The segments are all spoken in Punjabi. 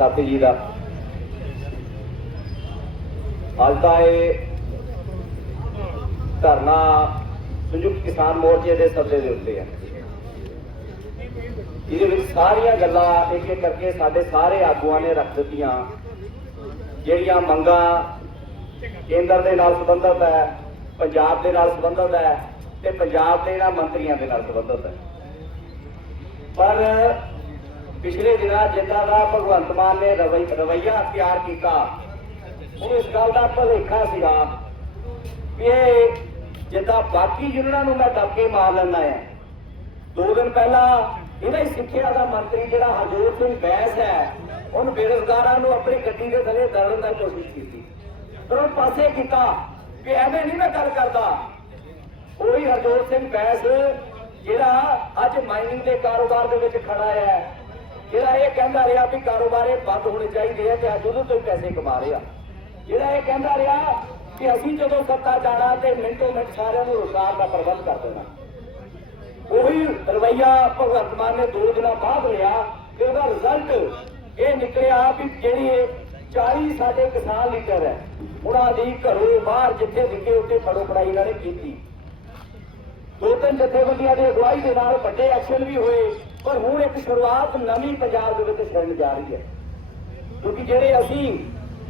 ਸਾਥੀ ਜੀ ਦਾ। ਅੱਜ ਦਾ ਇਹ ਧਰਨਾ ਸੰਯੁਕਤ ਕਿਸਾਨ ਮੋਰਚੇ ਦੇ ਸੱਦੇ ਦੇ ਉੱਤੇ ਹੈ ਇਹਦੇ ਵਿੱਚ ਸਾਰੀਆਂ ਗੱਲਾਂ ਇੱਕ ਇੱਕ ਕਰਕੇ ਸਾਡੇ ਸਾਰੇ ਆਗੂਆਂ ਨੇ ਰੱਖ ਦਿੱਤੀਆਂ। ਜਿਹੜੀਆਂ ਮੰਗਾਂ ਕੇਂਦਰ ਦੇ ਨਾਲ ਸੰਬੰਧਿਤ ਹੈ, ਪੰਜਾਬ ਦੇ ਨਾਲ ਸੰਬੰਧਿਤ ਹੈ ਤੇ ਪੰਜਾਬ ਦੇ ਨਾਲ ਮੰਤਰੀਆਂ ਦੇ ਨਾਲ ਸੰਬੰਧਿਤ ਹੈ। ਪਰ ਪਿਛਲੇ ਦਿਨਾਂ ਜਿੱਦਾਂ ਦਾ ਭਗਵੰਤ ਮਾਨ ਨੇ ਰਵੱਈ- ਰਵੱਈਆ ਅਖਤਿਆਰ ਕੀਤਾ ਉਹ ਇਸ ਗੱਲ ਦਾ ਭੁਲੇਖਾ ਸੀਗਾ ਕਿ ਇਹ ਜਿੱਦਾਂ ਬਾਕੀ ਯੂਨੀਅਨਾਂ ਨੂੰ ਮੈਂ ਦਬਕੇ ਮਾਰ ਲੈਣਾ ਹੈ। ਦੋ ਦਿਨ ਪਹਿਲਾਂ ਇਹਦਾ ਹੀ ਸਿੱਖਿਆ ਦਾ ਮੰਤਰੀ ਜਿਹੜਾ ਹਰਜੋਤ ਸਿੰਘ ਬੈਸ ਹੈ, ਉਹਨ ਬੇਰੁਜ਼ਗਾਰਾਂ ਨੂੰ ਆਪਣੀ ਗੱਡੀ ਦੇ ਥੱਲੇ ਦਰੜਨ ਦੀ ਕੋਸ਼ਿਸ਼ ਕੀਤੀ। ਪਰ ਉਹ ਪਾਸੇ ਕੀਤਾ ਕਿ ਐਵੇਂ ਨਹੀਂ ਮੈਂ ਗੱਲ ਕਰਦਾ। ਉਹੀ ਹਰਜੋਤ ਸਿੰਘ ਬੈਂਸ ਜਿਹੜਾ ਅੱਜ ਮਾਈਨਿੰਗ ਦੇ ਕਾਰੋਬਾਰ ਦੇ ਵਿੱਚ ਖੜਾ ਹੈ। ਜਿਹੜਾ ਇਹ ਕਹਿੰਦਾ ਰਿਹਾ ਵੀ ਕਾਰੋਬਾਰ ਬੰਦ ਹੋਣੇ ਚਾਹੀਦੇ ਆ ਤੇ ਅੱਜ ਉਹਦੇ ਤੋਂ ਪੈਸੇ ਕਮਾ ਰਿਹਾ ਜਿਹੜਾ ਇਹ ਕਹਿੰਦਾ ਰਿਹਾ ਕਿ ਅਸੀਂ ਜਦੋਂ ਸੱਤਾ ਜਾਣਾ ਤੇ ਮਿੰਟੋ ਮਿੰਟ ਸਾਰਿਆਂ ਨੂੰ ਰੋਜ਼ਗਾਰ ਦਾ ਪ੍ਰਬੰਧ ਕਰ ਦੇਣਾ। ਉਹੀ ਰਵਈਆ ਭਗਵੰਤ ਮਾਨ ਨੇ ਦੋ ਦਿਨਾਂ ਬਾਅਦ ਲਿਆ ਤੇ ਉਹਦਾ ਰਿਜ਼ਲਟ ਇਹ ਨਿਕਲਿਆ ਵੀ ਜਿਹੜੀ ਇਹ 40 ਸਾਡੇ ਕਿਸਾਨ ਲੀਡਰ ਹੈ, ਉਹਨਾਂ ਦੀ ਘਰੋਂ ਬਾਹਰ ਜਿੱਥੇ ਦਿਖੇ ਉੱਥੇ ਫੜੋ ਫੜਾਈ ਇਹਨਾਂ ਨੇ ਕੀਤੀ। ਦੋ ਤਿੰਨ ਜਥੇਬੰਦੀਆਂ ਦੀ ਅਗਵਾਈ ਦੇ ਨਾਲ ਵੱਡੇ ਐਕਸ਼ਨ ਵੀ ਹੋਏ। ਪਰ ਹੁਣ ਇੱਕ ਸ਼ੁਰੂਆਤ ਨਵੀਂ ਪੰਜਾਬ ਦੇ ਵਿੱਚ ਛਿੜਨ ਜਾ ਰਹੀ ਹੈ। ਕਿਉਂਕਿ ਜਿਹੜੇ ਅਸੀਂ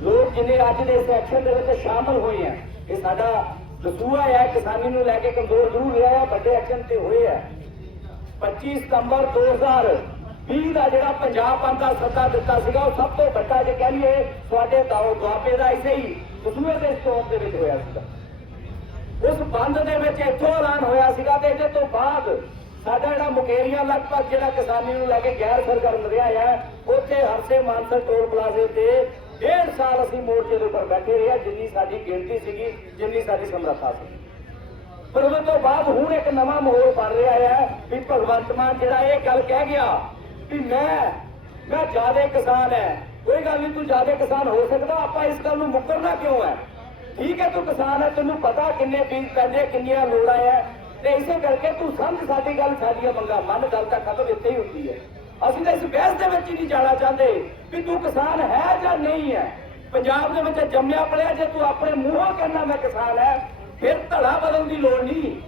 ਲੋਕ ਜਿੰਨੇ ਅੱਜ ਦੇ ਇਸ ਐਕਸ਼ਨ ਦੇ ਵਿੱਚ ਸ਼ਾਮਲ ਹੋਏ ਆ, ਇਹ ਸਾਡਾ ਦਸੂਆ ਹੈ, ਕਿਸਾਨੀ ਨੂੰ ਲੈ ਕੇ ਕਮਜ਼ੋਰ ਜ਼ਰੂਰ ਰਿਹਾ ਹੈ, ਵੱਡੇ ਐਕਸ਼ਨ ਤੇ ਹੋਏ ਆ। 25 ਸਤੰਬਰ 2020 ਦਾ ਜਿਹੜਾ ਪੰਜਾਬ ਬੰਦ ਦਾ ਸੱਦਾ ਦਿੱਤਾ ਸੀਗਾ, ਉਹ ਸਭ ਤੋਂ ਵੱਡਾ ਜੇ ਕਹਿ ਲਈਏ, ਤੁਹਾਡੇ ਦਾਅੋ ਦੁਆਬੇ ਦਾ ਇਸੇ ਹੀ ਦਸੂਏ ਦੇ ਸਟੋਰ ਦੇ ਵਿੱਚ ਹੋਇਆ ਸੀਗਾ। ਉਸ ਬੰਦ ਦੇ ਵਿੱਚ ਇੱਥੋਂ ਐਲਾਨ ਹੋਇਆ ਸੀਗਾ ਤੇ ਇਹਦੇ ਤੋਂ ਬਾਅਦ ਸਾਡਾ ਜਿਹੜਾ ਮੁਕੇਰੀਆਂ ਲਗਭਗ ਜਿਹੜਾ ਕਿਸਾਨੀ ਨੂੰ ਲੈ ਕੇ ਗੈਰ ਸਰਗਰਮ ਰਿਹਾ ਹੈ ਉੱਥੇ ਹਰਸੇ ਮਾਨਸਰ ਟੋਲ ਪਲਾਜ਼ੇ ਤੇ ਡੇਢ ਸਾਲ ਅਸੀਂ ਮੋਰਚੇ ਦੇ ਉੱਪਰ ਬੈਠੇ ਰਹੇ ਹਾਂ, ਜਿੰਨੀ ਸਾਡੀ ਗਿਣਤੀ ਸੀਗੀ ਜਿੰਨੀ ਸਾਡੀ ਸਮਰੱਥਾ ਸੀ ਪਰ ਉਹਦੇ ਤੋਂ ਬਾਅਦ ਹੁਣ ਇੱਕ ਨਵਾਂ ਮਾਹੌਲ ਬਣ ਰਿਹਾ ਹੈ ਵੀ ਭਗਵੰਤ ਮਾਨ ਜਿਹੜਾ ਇਹ ਗੱਲ ਕਹਿ ਗਿਆ ਵੀ ਮੈਂ ਮੈਂ ਜ਼ਿਆਦਾ ਕਿਸਾਨ ਹੈ। ਕੋਈ ਗੱਲ ਨਹੀਂ ਤੂੰ ਜ਼ਿਆਦਾ ਕਿਸਾਨ ਹੋ ਸਕਦਾ ਆਪਾਂ ਇਸ ਗੱਲ ਨੂੰ ਮੁਕਰਨਾ ਕਿਉਂ ਹੈ? ਠੀਕ ਹੈ ਤੂੰ ਕਿਸਾਨ ਹੈ ਤੈਨੂੰ ਪਤਾ ਕਿੰਨੇ ਬੀਜ ਪੈਂਦੇ ਕਿੰਨੀਆਂ ਲੋੜਾਂ ਹੈ ਤੇ ਇਸੇ ਕਰਕੇ ਤੂੰ ਸਮਝ ਸਾਡੀ ਗੱਲ, ਸਾਡੀਆਂ ਮੰਗਾਂ ਮੰਨ, ਗੱਲ ਤਾਂ ਖਤਮ ਇੱਥੇ ਹੀ ਹੁੰਦੀ ਹੈ। ਅਸੀਂ ਤਾਂ ਇਸ ਬਹਿਸ ਦੇ ਵਿੱਚ ਹੀ ਨਹੀਂ ਜਾਣਾ ਚਾਹੁੰਦੇ ਵੀ ਤੂੰ ਕਿਸਾਨ ਹੈ ਜਾਂ ਨਹੀਂ ਹੈ। ਪੰਜਾਬ ਦੇ ਵਿੱਚ ਜੰਮਿਆ ਪੜਿਆ, ਜੇ ਤੂੰ ਆਪਣੇ ਮੂੰਹੋਂ ਕਹਿੰਦਾ ਮੈਂ ਕਿਸਾਨ ਹੈ, ਫਿਰ ਧੜਾ ਬਦਲਣ ਦੀ ਲੋੜ ਨਹੀਂ।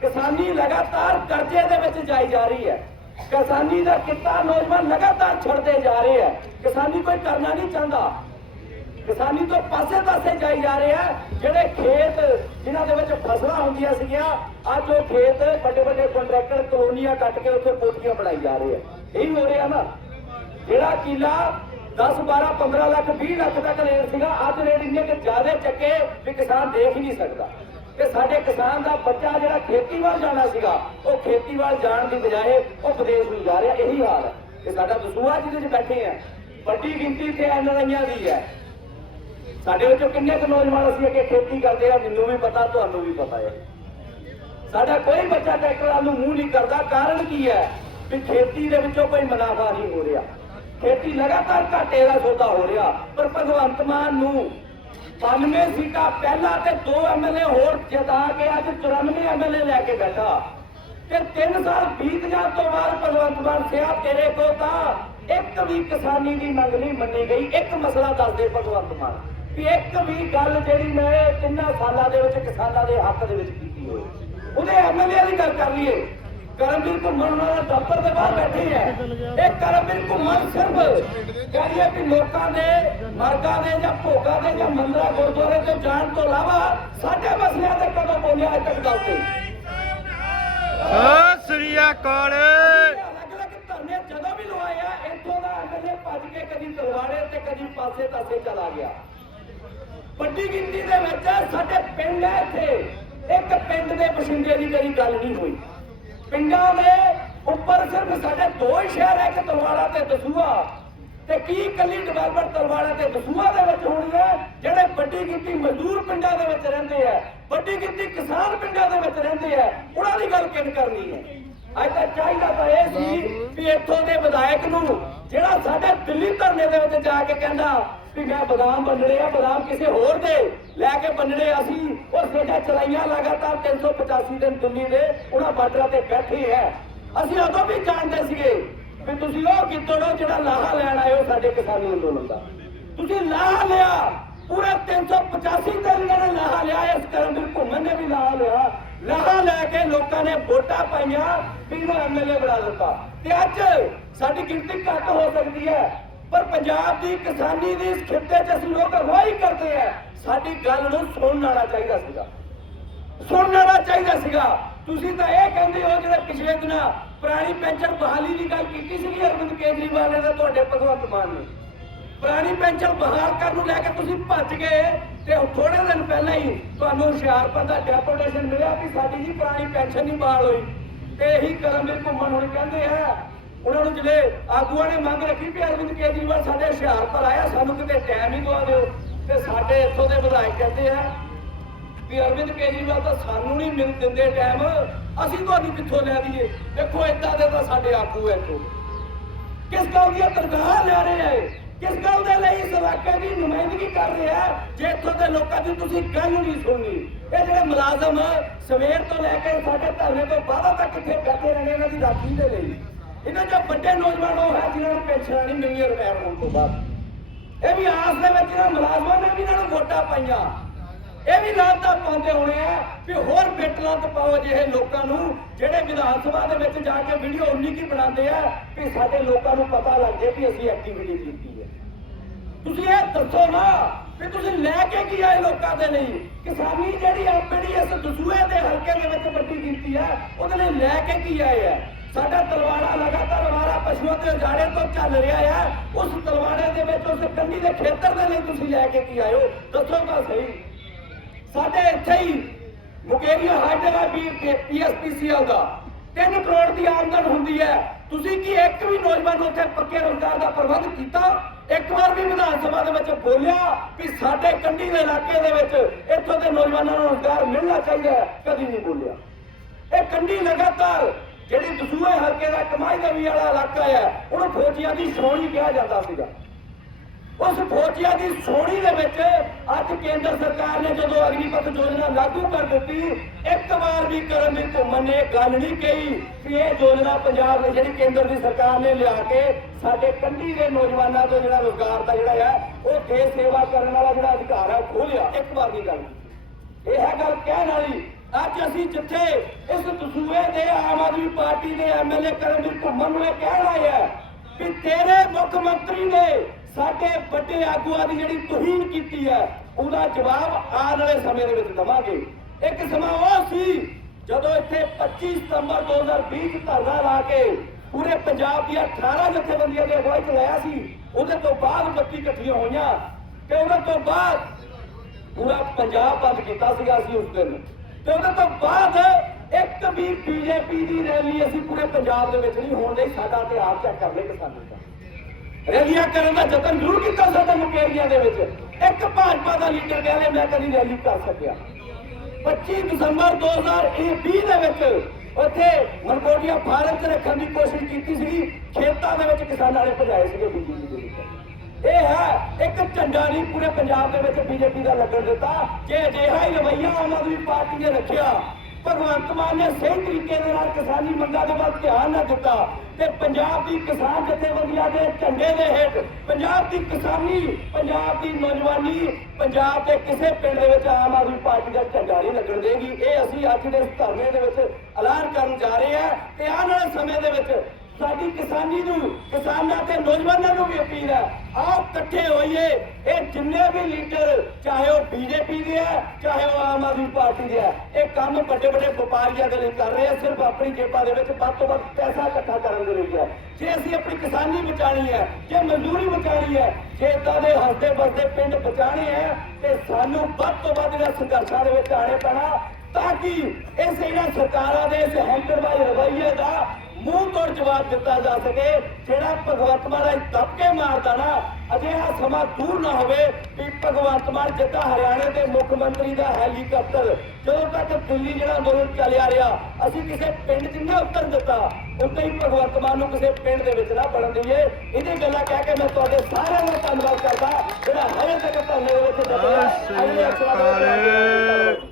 ਕਿਸਾਨੀ ਲਗਾਤਾਰ ਕਰਜ਼ੇ ਦੇ ਵਿੱਚ ਜਾਈ ਜਾ ਰਹੀ ਹੈ। ਕਿਸਾਨੀ ਦਾ ਕਿੱਤਾ ਨੌਜਵਾਨ ਲਗਾਤਾਰ ਛੱਡਦੇ ਜਾ ਰਹੇ ਹੈ। ਕਿਸਾਨੀ ਕੋਈ ਕਰਨਾ ਨਹੀਂ ਚਾਹੁੰਦਾ। ਕਿਸਾਨੀ ਤੋਂ ਪਾਸੇ ਪਾਸੇ ਜਾਈ ਜਾ ਰਹੇ ਆ। ਜਿਹੜੇ ਖੇਤ ਜਿਨ੍ਹਾਂ ਦੇ ਵਿੱਚ ਫਸਲਾਂ ਹੁੰਦੀਆਂ ਸੀਗੀਆਂ, ਅੱਜ ਉਹ ਖੇਤ ਵੱਡੇ ਵੱਡੇ ਕੰਟਰੈਕਟਰ, ਕਲੋਨੀਆਂ ਕੱਟ ਕੇ ਉੱਥੇ ਕੋਠੀਆਂ ਬਣਾਈ ਜਾ ਰਹੇ ਆ। ਇਹੀ ਹੋ ਰਿਹਾ ਨਾ। ਜਿਹੜਾ ਕਿਲਾ 10 12 15 ਲੱਖ 20 ਲੱਖ ਤੱਕ ਰੇਟ ਸੀਗਾ, ਅੱਜ ਰੇਟ ਇੰਨੇ ਕਿ ਜ਼ਿਆਦਾ ਚੱਕੇ ਵੀ ਕਿਸਾਨ ਦੇਖ ਹੀ ਨਹੀਂ ਸਕਦਾ। ਤੇ ਸਾਡੇ ਕਿਸਾਨ ਦਾ ਬੱਚਾ ਜਿਹੜਾ ਖੇਤੀ ਵੱਲ ਜਾਣਾ ਸੀਗਾ, ਉਹ ਖੇਤੀ ਵੱਲ ਜਾਣ ਦੀ ਬਜਾਏ ਉਹ ਵਿਦੇਸ਼ ਨੂੰ ਜਾ ਰਿਹਾ। ਇਹੀ ਹਾਲ ਹੈ। ਕਿ ਸਾਡਾ ਦਸੂਆ ਜਿਹਦੇ 'ਚ ਬੈਠੇ ਆ। ਵੱਡੀ ਗਿਣਤੀ ਤੇ ਐਨਆਰਆਈਆਂ ਦੀ ਹੈ। ਸਾਡੇ ਵਿੱਚੋਂ ਕਿੰਨੇ ਕੁ ਨੌਜਵਾਨ ਅਸੀਂ ਅੱਗੇ ਖੇਤੀ ਕਰਦੇ ਆ, ਮੈਨੂੰ ਵੀ ਪਤਾ, ਤੁਹਾਨੂੰ ਵੀ ਪਤਾ ਹੈ। ਸਾਡਾ ਕੋਈ ਬੱਚਾ ਟਰੈਕਟਰ ਨੂੰ ਮੂੰਹ ਨਹੀਂ ਕਰਦਾ, ਕਾਰਨ ਕੀ ਹੈ? ਵੀ ਖੇਤੀ ਦੇ ਵਿੱਚੋਂ ਕੋਈ ਮੁਨਾਫਾ ਨਹੀਂ ਹੋ ਰਿਹਾ। ਖੇਤੀ ਲਗਾਤਾਰ ਘਾਟੇ ਦਾ ਸੌਦਾ ਹੋ ਰਿਹਾ। ਪਰ ਭਗਵੰਤ ਮਾਨ ਨੂੰ 92 ਸੀਟਾਂ ਪਹਿਲਾਂ ਤੇ ਦੋ ਐਮਐਲਏ ਹੋਰ ਜਿਤਾ ਕੇ ਅੱਜ 94 ਐਮਐਲਏ ਲੈ ਕੇ ਬੈਠਾ। ਤੇ 3 ਸਾਲ ਬੀਤ ਜਾਣ ਤੋਂ ਬਾਅਦ ਭਗਵੰਤ ਮਾਨ ਸਿਆ, ਤੇਰੇ ਕੋਲ ਤਾਂ ਇੱਕ ਵੀ ਕਿਸਾਨੀ ਦੀ ਮੰਗ ਨਹੀਂ ਮੰਨੀ ਗਈ। ਇੱਕ ਮਸਲਾ ਦੱਸ ਦੇ ਭਗਵੰਤ ਮਾਨ। ਵੀ ਇੱਕ ਵੀ ਗੱਲ ਜਿਹੜੀ ਮੈਂ ਤਿੰਨਾਂ ਸਾਲਾਂ ਦੇ ਵਿੱਚ ਕਿਸਾਨਾਂ ਦੇ ਹੱਕ ਦੇ ਵਿੱਚ ਕੀਤੀ ਹੋਈ। ਉਹਦੇ ਐਮਐਲਏ ਦੀ ਗੱਲ ਕਰ ਲਈਏ। ਕਰਮਵੀਰ ਘੁੰਮਣ ਦਾ ਦਫ਼ਤਰ ਦੇ ਬਾਹਰ ਬੈਠੇ ਹੈ ਇਹ ਕਰਮਵੀਰ ਘੁੰਮਣ ਸਿਰਫ ਕਹੀਏ ਵੀ ਲੋਕਾਂ ਦੇ ਮਰਗਾਂ ਦੇ ਜਾਂ ਭੋਗਾਂ ਦੇ ਜਾਂ ਮੰਦਰਾਂ ਗੁਰਦੁਆਰੇ ਤੇ ਜਾਣ ਤੋਂ ਇਲਾਵਾ ਸਾਡੇ ਮਸਲਿਆਂ ਤੇ ਕਦੋਂ ਬੋਲਿਆ ਅੱਜ ਤੱਕ ਦੇ। ਸਤਿ ਸ੍ਰੀ ਅਕਾਲ। ਜਦੋਂ ਵੀ ਲਵਾਏ ਆ ਇੱਥੋਂ ਦਾ ਐਮਐਲਏ ਭੱਜ ਕੇ ਕਦੀ ਤਲਵਾੜੇ ਤੇ ਕਦੀ ਪਾਸੇ ਪਾਸੇ ਚਲਾ ਗਿਆ। ਵੱਡੀ ਗਿਣਤੀ ਦੇ ਵਿੱਚ ਸਾਡੇ ਪਿੰਡ ਹੈ ਇੱਥੇ। ਇੱਕ ਪਿੰਡ ਦੇ ਬਸਿੰਦੇ ਦੀ ਕਦੀ ਗੱਲ ਨਹੀਂ ਹੋਈ। ਪਿੰਡਾਂ ਦੇ ਉੱਪਰ ਸਿਰਫ ਸਾਡੇ ਦੋ ਹੀ ਸ਼ਹਿਰ ਹੈ, ਇੱਕ ਤਲਵਾੜਾ ਤੇ ਦਸੂਆ ਤੇ ਕੀ ਕੱਲੀ ਡਿਵੈਲਪਮੈਂਟ ਤਲਵਾੜਾ ਤੇ ਦਸੂਆ ਦੇ ਵਿੱਚ ਹੋਣੀ ਹੈ, ਜਿਹੜੇ ਵੱਡੀ ਗਿਣਤੀ ਮਜ਼ਦੂਰ ਪਿੰਡਾਂ ਦੇ ਵਿੱਚ ਰਹਿੰਦੇ ਆ, ਵੱਡੀ ਗਿਣਤੀ ਕਿਸਾਨ ਪਿੰਡਾਂ ਦੇ ਵਿੱਚ ਰਹਿੰਦੇ ਆ, ਉਹਨਾਂ ਦੀ ਗੱਲ ਕਿਨ ਕਰਨੀ ਹੈ? ਅੱਜ ਤਾਂ ਚਾਹੀਦਾ ਤਾਂ ਇਹ ਸੀ ਵੀ ਇੱਥੋਂ ਦੇ ਵਿਧਾਇਕ ਨੂੰ ਜਿਹੜਾ ਸਾਡੇ ਦਿੱਲੀ ਧਰਨੇ ਦੇ ਵਿੱਚ ਜਾ ਕੇ ਕਹਿੰਦਾ ਵੀ ਮੈਂ ਬਦਾਮ ਵੰਡਣੇ ਆ, ਬਦਾਮ ਕਿਸੇ ਹੋਰ ਦੇ ਲੈ ਕੇ ਵੰਡਣੇ ਅਸੀਂ। ਉਹ ਸੇਜਾ ਚਲਾਈਆਂ ਲਗਾਤਾਰ 385 ਦਿਨ ਦਿੱਲੀ ਦੇ ਉਹਨਾਂ ਬਾਰਡਰਾਂ ਤੇ ਬੈਠੇ ਹੈ ਅਸੀਂ ਉਦੋਂ ਵੀ ਜਾਣਦੇ ਸੀਗੇ ਵੀ ਤੁਸੀਂ ਉਹ ਕਿੱਤੋਂ ਜਿਹੜਾ ਲਾਹਾ ਲੈਣ ਆਏ ਹੋ ਸਾਡੇ ਕਿਸਾਨੀ ਅੰਦੋਲਨ ਦਾ। ਤੁਸੀਂ ਲਾਹਾ ਲਿਆ, ਪੂਰੇ 385 ਦਿਨ ਇਹਨਾਂ ਨੇ ਲਾਹਾ ਲਿਆ, ਇਸ ਕਰਨ ਦੀ ਘੁੰਮਣ ਨੇ ਵੀ ਲਾਹਾ ਲਿਆ। ਲਾਹਾ ਲੈ ਕੇ ਲੋਕਾਂ ਨੇ ਵੋਟਾਂ ਪਾਈਆਂ, ਵੀ ਇਹਨੂੰ ਐਮਐਲਏ ਬਣਾ ਦਿੱਤਾ। ਤੇ ਅੱਜ ਸਾਡੀ ਗਿਣਤੀ ਘੱਟ ਹੋ ਸਕਦੀ ਹੈ। ਪਰ ਪੰਜਾਬ ਦੀ ਕਿਸਾਨੀ ਦੀ ਇਸ ਖਿੱਤੇ 'ਚ ਅਸੀਂ ਲੋਕ ਅਗਵਾਈ ਕਰਦੇ ਆ ਸਾਡੀ ਗੱਲ ਨੂੰ ਸੁਣਨ ਵਾਲਾ ਚਾਹੀਦਾ ਸੀਗਾ। ਸੁਣਨ ਵਾਲਾ ਚਾਹੀਦਾ ਸੀਗਾ। ਤੁਸੀਂ ਤਾਂ ਇਹ ਕਹਿੰਦੇ ਹੋ ਜਿਹੜੇ ਪਿਛਲੇ ਦਿਨਾਂ ਪੁਰਾਣੀ ਪੈਨਸ਼ਨ ਬਹਾਲੀ ਦੀ ਗੱਲ ਕੀਤੀ ਸੀ ਅਰਵਿੰਦ ਕੇਜਰੀਵਾਲ ਨੇ ਤਾਂ ਤੁਹਾਡੇ ਭਗਵੰਤ ਮਾਨ ਨੇ। ਪੁਰਾਣੀ ਪੈਨਸ਼ਨ ਬਹਾਲ ਕਰਨ ਨੂੰ ਲੈ ਕੇ ਤੁਸੀਂ ਭੱਜ ਗਏ ਤੇ ਥੋੜੇ ਦਿਨ ਪਹਿਲਾਂ ਹੀ ਤੁਹਾਨੂੰ ਹੁਸ਼ਿਆਰਪੁਰ ਦਾ ਡੈਪੂਟੇਸ਼ਨ ਮਿਲਿਆ ਕਿ ਸਾਡੀ ਜੀ ਪੁਰਾਣੀ ਪੈਨਸ਼ਨ ਨਹੀਂ ਬਹਾਲ ਹੋਈ। ਤੇ ਇਹੀ ਕਰਮਵੀਰ ਘੁੰਮਣ ਹੁਣ ਕਹਿੰਦੇ ਆ ਉਹਨਾਂ ਨੂੰ ਜਿਹੜੇ ਆਗੂਆਂ ਨੇ ਮੰਗ ਰੱਖੀ ਵੀ ਅਰਵਿੰਦ ਕੇਜਰੀਵਾਲ ਸਾਡੇ ਹੁਸ਼ਿਆਰਪੁਰ ਆਇਆ, ਸਾਨੂੰ ਕਿਤੇ ਟਾਈਮ ਹੀ ਦਵਾ ਦਿਓ। ਤੇ ਸਾਡੇ ਇੱਥੋਂ ਦੇ ਵਿਧਾਇਕ ਕਹਿੰਦੇ ਆ ਵੀ ਅਰਵਿੰਦ ਕੇਜਰੀਵਾਲ ਤਾਂ ਸਾਨੂੰ ਨਹੀਂ ਮਿਲ ਦਿੰਦੇ ਟਾਈਮ ਅਸੀਂ ਤੁਹਾਨੂੰ ਕਿੱਥੋਂ ਲੈ ਦਈਏ ਦੇਖੋ ਇਦਾਂ ਦੇ ਤਾਂ ਸਾਡੇ ਆਗੂ ਐ ਇੱਥੋਂ। ਕਿਸ ਗੱਲ ਦੀਆਂ ਤਨਖਾਹ ਲੈ ਰਹੇ ਹੈ ਕਿਸ ਗੱਲ ਦੇ ਲਈ ਇਸ ਇਲਾਕੇ ਦੀ ਨੁਮਾਇੰਦਗੀ ਕਰ ਰਿਹਾ ਜੇ ਇੱਥੋਂ ਦੇ ਲੋਕਾਂ ਦੀ ਤੁਸੀਂ ਗੱਲ ਨਹੀਂ ਸੁਣਨੀ। ਇਹ ਜਿਹੜੇ ਮੁਲਾਜ਼ਮ ਸਵੇਰ ਤੋਂ ਲੈ ਕੇ ਸਾਡੇ ਧਰਨੇ ਤੋਂ ਬਾਅਦ ਤੱਕ ਇੱਥੇ ਬੈਠੇ ਰਹਿਣੇ ਇਹਨਾਂ ਦੀ ਰਾਖੀ ਦੇ ਲਈ। ਇਹਨਾਂ ਜੋ ਵੱਡੇ ਨੌਜਵਾਨ ਉਹ ਹੈ ਜਿਨ੍ਹਾਂ ਨੂੰ ਪੈਨਸ਼ਨਾਂ ਨਹੀਂ ਮਿਲੀਆਂ ਰਿਟਾਇਰ ਹੋਣ ਤੋਂ ਬਾਅਦ। ਇਹ ਵੀ ਆਸ ਦੇ ਵਿੱਚ ਇਹਨਾਂ ਮੁਲਾਜ਼ਮਾਂ ਨੇ ਵੀ ਇਹਨਾਂ ਨੂੰ ਵੋਟਾਂ ਪਾਈਆਂ। ਇਹ ਵੀ ਲਾਂਤਾ ਪਾਉਂਦੇ ਹੋਣੇ ਆ ਵੀ ਹੋਰ ਬਿੱਟਲਾਂ ਤੇ ਪਾਓ ਜਿਹੇ ਲੋਕਾਂ ਨੂੰ, ਜਿਹੜੇ ਵਿਧਾਨ ਸਭਾ ਦੇ ਵਿੱਚ ਜਾ ਕੇ ਵੀਡੀਓ ਉਨੀ ਕੀ ਬਣਾਉਂਦੇ ਆ ਵੀ ਸਾਡੇ ਲੋਕਾਂ ਨੂੰ ਪਤਾ ਲੱਗ ਜੇ ਵੀ ਅਸੀਂ ਐਕਟੀਵਿਟੀ ਕੀਤੀ ਹੈ। ਤੁਸੀਂ ਇਹ ਦੱਸੋ ਨਾ ਵੀ ਤੁਸੀਂ ਲੈ ਕੇ ਕੀ ਆਏ ਲੋਕਾਂ ਦੇ ਲਈ? ਕਿਸਾਨੀ ਜਿਹੜੀ ਆਪਣੀ ਇਸ ਦਸੂਏ ਦੇ ਹਲਕੇ ਦੇ ਵਿੱਚ ਵੱਡੀ ਕੀਤੀ ਹੈ, ਉਹਦੇ ਲਈ ਲੈ ਕੇ ਕੀ ਆਏ ਆ? ਸਾਡਾ ਤਲਵਾੜਾ ਲਗਾਤਾਰ ਵਾਰਾ ਪਸ਼ੂਆਂ ਦੇ ਉਜਾੜੇ ਤੋਂ ਚੱਲ ਰਿਹਾ ਹੈ ਉਸ ਤਲਵਾੜੇ ਦੇ ਵਿੱਚ ਉਸ ਕੰਢੀ ਦੇ ਖੇਤਰ ਦੇ ਲਈ ਤੁਸੀਂ ਲੈ ਕੇ ਕੀ ਆਏ ਦੱਸੋ ਤਾਂ ਸਹੀ। ਸਾਡੇ ਇੱਥੇ ਹੀ ਮੁਕੇਰੀਆ ਹਾਈਡਰਾ ਵੀ ਪੀਐਸਪੀਸੀਐਲ ਦਾ। 3 ਕਰੋੜ ਦੀ ਆਮਦਨ ਹੁੰਦੀ ਹੈ। ਤੁਸੀਂ ਕੀ ਇੱਕ ਵੀ ਨੌਜਵਾਨ ਉੱਥੇ ਪੱਕੇ ਰੋਜ਼ਗਾਰ ਦਾ ਪ੍ਰਬੰਧ ਕੀਤਾ? ਇੱਕ ਵਾਰ ਵੀ ਵਿਧਾਨ ਸਭਾ ਦੇ ਵਿੱਚ ਬੋਲਿਆ ਕਿ ਸਾਡੇ ਕੰਢੀ ਦੇ ਇਲਾਕੇ ਦੇ ਵਿੱਚ ਇੱਥੋਂ ਦੇ ਨੌਜਵਾਨਾਂ ਨੂੰ ਰੋਜ਼ਗਾਰ ਮਿਲਣਾ ਚਾਹੀਦਾ ਹੈ। ਕਦੀ ਨਹੀਂ ਬੋਲਿਆ। ਇਹ ਕੰਢੀ ਲਗਾਤਾਰ ਜਿਹੜੀ ਦਸੂਏ ਹਲਕੇ ਦਾ ਕਮਾਈ ਦਾ ਵਾਲਾ ਇਲਾਕਾ ਹੈ, ਉਹਨੂੰ ਫੌਜੀਆਂ ਦੀ ਸੋਹਣੀ ਕਿਹਾ ਜਾਂਦਾ ਸੀਗਾ। ਉਸ ਫੌਜੀਆਂ ਦੀ ਸੋਹਣੀ ਦੇ ਵਿੱਚ ਅੱਜ ਕੇਂਦਰ ਸਰਕਾਰ ਨੇ ਜਦੋਂ ਅਗਨੀਪਥ ਯੋਜਨਾ ਲਾਗੂ ਕਰ ਦਿੱਤੀ, ਇੱਕ ਵਾਰ ਵੀ ਕਰਮਵੀਰ ਘੁੰਮਣ ਨੇ ਇਹ ਗੱਲ ਨਹੀਂ ਕਹੀ ਕਿ ਇਹ ਯੋਜਨਾ ਪੰਜਾਬ ਨੇ ਜਿਹੜੀ ਕੇਂਦਰ ਦੀ ਸਰਕਾਰ ਨੇ ਲਿਆ ਕੇ ਸਾਡੇ ਕੰਢੀ ਦੇ ਨੌਜਵਾਨਾਂ ਤੋਂ ਜਿਹੜਾ ਰੋਜ਼ਗਾਰ ਦਾ ਜਿਹੜਾ ਹੈ, ਉਹ ਦੇਸ਼ ਸੇਵਾ ਕਰਨ ਵਾਲਾ ਜਿਹੜਾ ਅਧਿਕਾਰ ਹੈ, ਉਹ ਖੋਲਿਆ ਇੱਕ ਵਾਰ ਨਹੀਂ ਗੱਲ ਇਹ ਹੈ ਗੱਲ ਕਹਿਣ ਵਾਲੀ ਅੱਜ ਅਸੀਂ ਜਿੱਥੇ ਇਸ ਦਸੂਏ ਦੇ ਆਮ ਆਦਮੀ ਪਾਰਟੀ ਦੇ ਐਮਐਲਏ ਕਰਮਵੀਰ ਘੁੰਮਣ ਨੂੰ ਇਹ ਕਹਿਣ ਆਏ ਆ ਵੀ ਤੇਰੇ ਮੁੱਖ ਮੰਤਰੀ ਨੇ ਸਾਡੇ ਵੱਡੇ ਆਗੂਆਂ ਦੀ ਜਿਹੜੀ ਤੋਹੀਨ ਕੀਤੀ ਹੈ, ਉਹਦਾ ਜਵਾਬ ਆਉਣ ਵਾਲੇ ਸਮੇਂ ਦੇ ਵਿੱਚ ਦਵਾਂਗੇ। ਇੱਕ ਸਮਾਂ ਉਹ ਸੀ ਜਦੋਂ ਇੱਥੇ 25 ਸਤੰਬਰ 2020 ਚ ਧਰਨਾ ਲਾ ਕੇ ਪੂਰੇ ਪੰਜਾਬ ਦੀਆਂ 18 ਜਥੇਬੰਦੀਆਂ ਦੇ ਅਗਵਾਈ ਚ ਲਾਇਆ ਸੀ, ਉਹਦੇ ਤੋਂ ਬਾਅਦ 32 ਇਕੱਠੀਆਂ ਹੋਈਆਂ ਤੇ ਉਹਦੇ ਤੋਂ ਬਾਅਦ ਪੂਰਾ ਪੰਜਾਬ ਬੰਦ ਕੀਤਾ ਸੀਗਾ ਅਸੀਂ ਉਸ ਦਿਨ। ਤੇ ਉਹਦੇ ਤੋਂ ਬਾਅਦ ਇੱਕ ਵੀ ਬੀਜੇਪੀ ਦੀ ਰੈਲੀ ਅਸੀਂ ਪੂਰੇ ਪੰਜਾਬ ਦੇ ਵਿੱਚ ਨਹੀਂ, ਹੋਣ ਦੇ ਸਾਡਾ ਇਤਿਹਾਸ ਚੈੱਕ ਕਰ ਲੈ ਕਿਸਾਨਾਂ ਦਾ। ਰੈਲੀਆਂ ਕਰਨ ਦਾ ਯਤਨ ਜ਼ਰੂਰ ਕੀਤਾ ਸਾਡਾ ਮੁਕੇਰੀਆਂ ਦੇ ਵਿੱਚ। ਇੱਕ ਭਾਜਪਾ ਦਾ ਲੀਡਰ ਕਹਿੰਦੇ, ਮੈਂ ਕਦੀ ਰੈਲੀ ਕਰ ਸਕਿਆ। 25 ਦਸੰਬਰ 2020 ਦੇ ਵਿੱਚ ਉੱਥੇ ਮਨਕੋਟੀਆ ਫਾਰਮ 'ਚ ਰੱਖਣ ਦੀ ਕੋਸ਼ਿਸ਼ ਕੀਤੀ ਸੀ ਖੇਤਾਂ ਦੇ ਵਿੱਚ ਕਿਸਾਨਾਂ ਨੇ ਭਜਾਏ ਸੀਗੇ ਬੀਜੇਪੀ ਇਹ ਹੈ, ਇੱਕ ਝੰਡਾ ਨਹੀਂ, ਪੂਰੇ ਪੰਜਾਬ ਦੇ ਵਿੱਚ ਬੀਜੇਪੀ ਦਾ ਲੱਗਣ ਦਿੱਤਾ। ਜੇ ਅਜਿਹਾ ਹੀ ਰਵਈਆ ਆਮ ਆਦਮੀ ਪਾਰਟੀ ਨੇ ਰੱਖਿਆ, ਭਗਵੰਤ ਮਾਨ ਨੇ ਸਹੀ ਤਰੀਕੇ ਦੇ ਨਾਲ ਕਿਸਾਨੀ ਮੰਗਾਂ ਦੇ ਵੱਲ ਧਿਆਨ ਨਾ ਦਿੱਤਾ ਤੇ ਪੰਜਾਬ ਦੀ ਕਿਸਾਨ ਜਥੇਬੰਦੀਆਂ ਦੇ ਝੰਡੇ ਦੇ ਹੇਠ ਪੰਜਾਬ ਦੀ ਕਿਸਾਨੀ, ਪੰਜਾਬ ਦੀ ਨੌਜਵਾਨੀ, ਪੰਜਾਬ ਦੇ ਕਿਸੇ ਪਿੰਡ ਦੇ ਵਿੱਚ ਆਮ ਆਦਮੀ ਪਾਰਟੀ ਦਾ ਝੰਡਾ ਨਹੀਂ ਲੱਗਣ ਦੇਗੀ। ਇਹ ਅਸੀਂ ਅੱਜ ਦੇ ਧਰਨੇ ਦੇ ਵਿੱਚ ਐਲਾਨ ਕਰਨ ਜਾ ਰਹੇ ਹਾਂ ਤੇ ਆਉਣ ਵਾਲੇ ਸਮੇਂ ਦੇ ਵਿੱਚ ਸਾਡੀ ਕਿਸਾਨੀ ਨੂੰ, ਕਿਸਾਨਾਂ ਤੇ ਨੌਜਵਾਨਾਂ ਨੂੰ ਵੀ ਅਪੀਲ ਹੈ। ਆਓ ਇਕੱਠੇ ਹੋਈਏ, ਇਹ ਜਿੰਨੇ ਵੀ ਲੀਡਰ, ਚਾਹੇ ਉਹ ਬੀਜੇਪੀ ਦੇ ਹੈ, ਚਾਹੇ ਉਹ ਆਮ ਆਦਮੀ ਪਾਰਟੀ ਦੇ ਹੈ, ਇਹ ਕੰਮ ਵੱਡੇ ਵੱਡੇ ਵਪਾਰੀਆਂ ਦੇ ਲਈ ਕਰ ਰਹੇ ਆ, ਸਿਰਫ ਆਪਣੀ ਜੇਬਾਂ ਦੇ ਵਿੱਚ ਵੱਧ ਤੋਂ ਵੱਧ ਪੈਸਾ ਇਕੱਠਾ ਕਰਨ ਦੇ ਲਈ ਹੈ। ਜੇ ਅਸੀਂ ਆਪਣੀ ਕਿਸਾਨੀ ਬਚਾਣੀ ਹੈ, ਜੇ ਮਜ਼ਦੂਰੀ ਬਚਾਣੀ ਹੈ, ਜੇ ਏਦਾਂ ਦੇ ਹੱਸਦੇ ਵਸਦੇ ਪਿੰਡ ਬਚਾਣੇ ਹੈ, ਤੇ ਸਾਨੂੰ ਵੱਧ ਤੋਂ ਵੱਧ ਜਿਹੜਾ ਸੰਘਰਸ਼ਾਂ ਦੇ ਵਿੱਚ ਆਣੇ ਪੈਣਾ, ਤਾਂ ਕਿ ਇਸ ਇਹਨਾਂ ਸਰਕਾਰਾਂ ਦੇ, ਇਸ ਹੈਂਕੜਵਾਈ ਰਵੱਈਏ ਦਾ ਮੂੰਹ ਤੋੜ ਜਵਾਬ ਦਿੱਤਾ ਜਾ ਸਕੇ। ਜਿਹੜਾ ਭਗਵੰਤ ਮਾਨ ਦਬਕੇ ਮਾਰਦਾ ਨਾ ਅਜਿਹਾ ਸਮਾਂ ਦੂਰ ਨਾ ਹੋਵੇ ਵੀ ਭਗਵੰਤ ਮਾਨ ਜਿੱਦਾਂ ਹਰਿਆਣੇ ਦੇ ਮੁੱਖ ਮੰਤਰੀ ਦਾ ਹੈਲੀਕਾਪਟਰ, ਜਦੋਂ ਤੱਕ ਦਿੱਲੀ ਜਿਹੜਾ ਅੰਦੋਲਨ ਚੱਲਿਆ ਰਿਹਾ, ਅਸੀਂ ਕਿਸੇ ਪਿੰਡ 'ਚ ਨਹੀਂ ਉਤਰ ਦਿੱਤਾ। ਉਦਾਂ ਹੀ ਭਗਵੰਤ ਮਾਨ ਨੂੰ ਕਿਸੇ ਪਿੰਡ ਦੇ ਵਿੱਚ ਨਾ ਬਣਨ ਦਈਏ। ਇਹਦੀ ਗੱਲਾਂ ਕਹਿ ਕੇ ਮੈਂ ਤੁਹਾਡੇ ਸਾਰਿਆਂ ਦਾ ਧੰਨਵਾਦ ਕਰਦਾ। ਜਿਹੜਾ ਹਜੇ ਤੱਕ ਧਰਨੇ ਦੇ ਵਿੱਚ ਡਟਿਆ ਅਗਲੇ ਅਫਸਰਾਂ